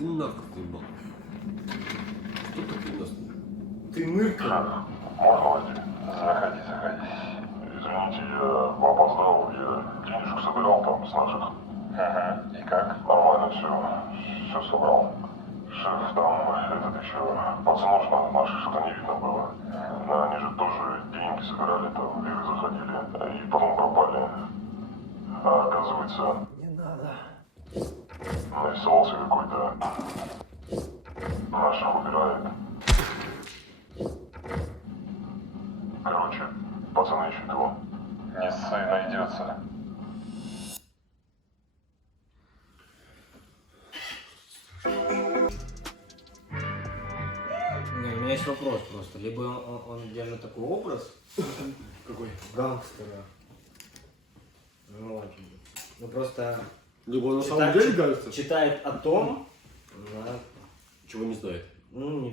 Иди нахуй, ты ебал. Кто такой у нас? Ты нырка. Можно войти? Заходи, заходи. Извините, я опоздал, я денежку собирал там с наших. Ага, и как? Нормально все собрал. Шеф, там этот еще пацанов наших что-то не видно было. Они же тоже деньги собирали, там в их заходили, и потом пропали. А оказывается, Не надо. нарисовался какой-то, наших убирает. Короче, пацаны ищут его. Не ссы, найдется. Не, у меня есть вопрос просто. Либо он держит такой образ. Какой? Гангстера. Ну ладно. Ну просто Либо он на самом деле гангстер, читает о том, да, чего не знает. ну,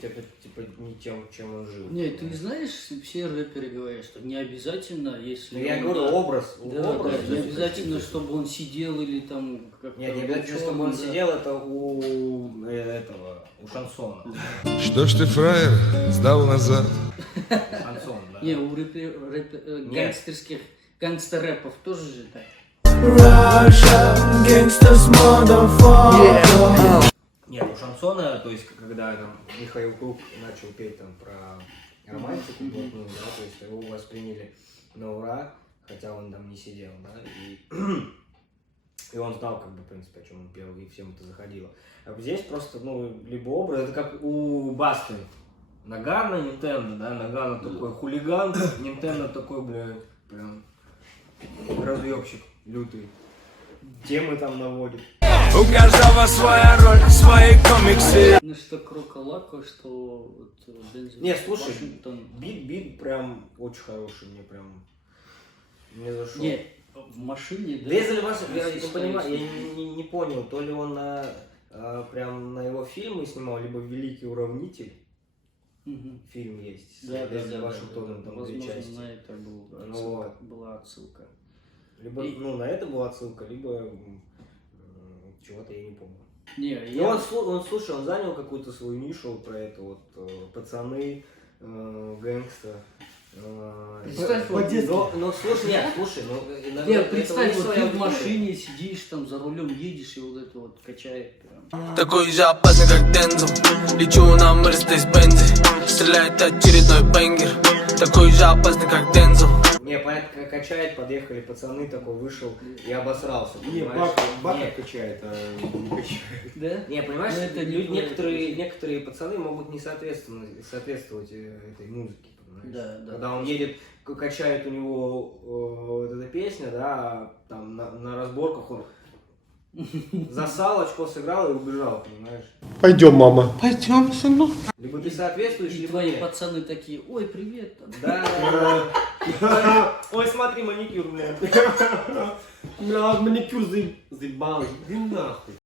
типа не тем, чем он жил. Не, ты знаешь, все рэперы говорят, что не обязательно, если... Ну, я он, говорю, да, образ. Да, образ, да, не обязательно, чтобы он сидел или там... как-то Нет, не обязательно, учёный, чтобы он да. сидел, это у этого, у Шансона. Что ж ты, фраер, сдал назад? Шансон, да. Не, у Нет. гангстер-рэпов тоже же так. Нет, у Шансона, то есть, когда там Михаил Круг начал петь там про романтику блатную, да, то есть его восприняли на ура, хотя он там не сидел, да, и он знал, как бы, в принципе, о чем он пел, и всем это заходило. А вот здесь просто, ну, либо образ, это как у Басты. Нагано, Нинтендо, да, Нагано такой хулиган, Нинтендо такой, бля, прям разъебщик лютый. Темы там наводит. У каждого своя роль, свои комиксы. Ну что Кроколако, что вот Дензел Не, слушай, Вашингтон. бит прям очень хороший, мне прям не зашел. Не, в машине, да. Дензел Вашингтон, я не Если понимаю, стоит. я не понял, то ли он прям на его фильмы снимал, либо «Великий уравнитель», Мгм. фильм есть, Да, с Дензелом да, Вашингтоном, там две возможно, части. на это Вот. была отсылка. Либо, И- ну, на это была отсылка, либо чего-то я не помню. Не, Ну, я... он, слушай, он занял какую-то свою нишу вот про это вот, пацаны, гэнгста. Представь, вот, Ну, слушай, нет, слушай, ну, иногда не, это представь, есть вот своя ты в аудитория. машине сидишь, там за рулем едешь, и вот это вот качает прям. Такой же опасный, как Дензел. Лечу на Мерседес-Бензе. Стреляет очередной бенгер. Такой же опасный, как Дензел. Не, понятно, качает, подъехали пацаны, такой вышел и обосрался, Не, понимаешь? бак Нет. качает, а не качает. Да? Не, понимаешь, Ну, это не некоторые пацаны могут не соответствовать этой музыке, понимаешь? Да, да. Когда он едет, качает у него вот эта песня, да, а там на разборках он засал, очко сыграл и убежал, понимаешь? Пойдем, мама. Пойдем, сынок. Либо ты соответствуешь, И либо твои нет. пацаны такие, ой, привет. Там. Да. Ой, смотри, маникюр, блядь. Бля, маникюр заебал. Иди нахуй.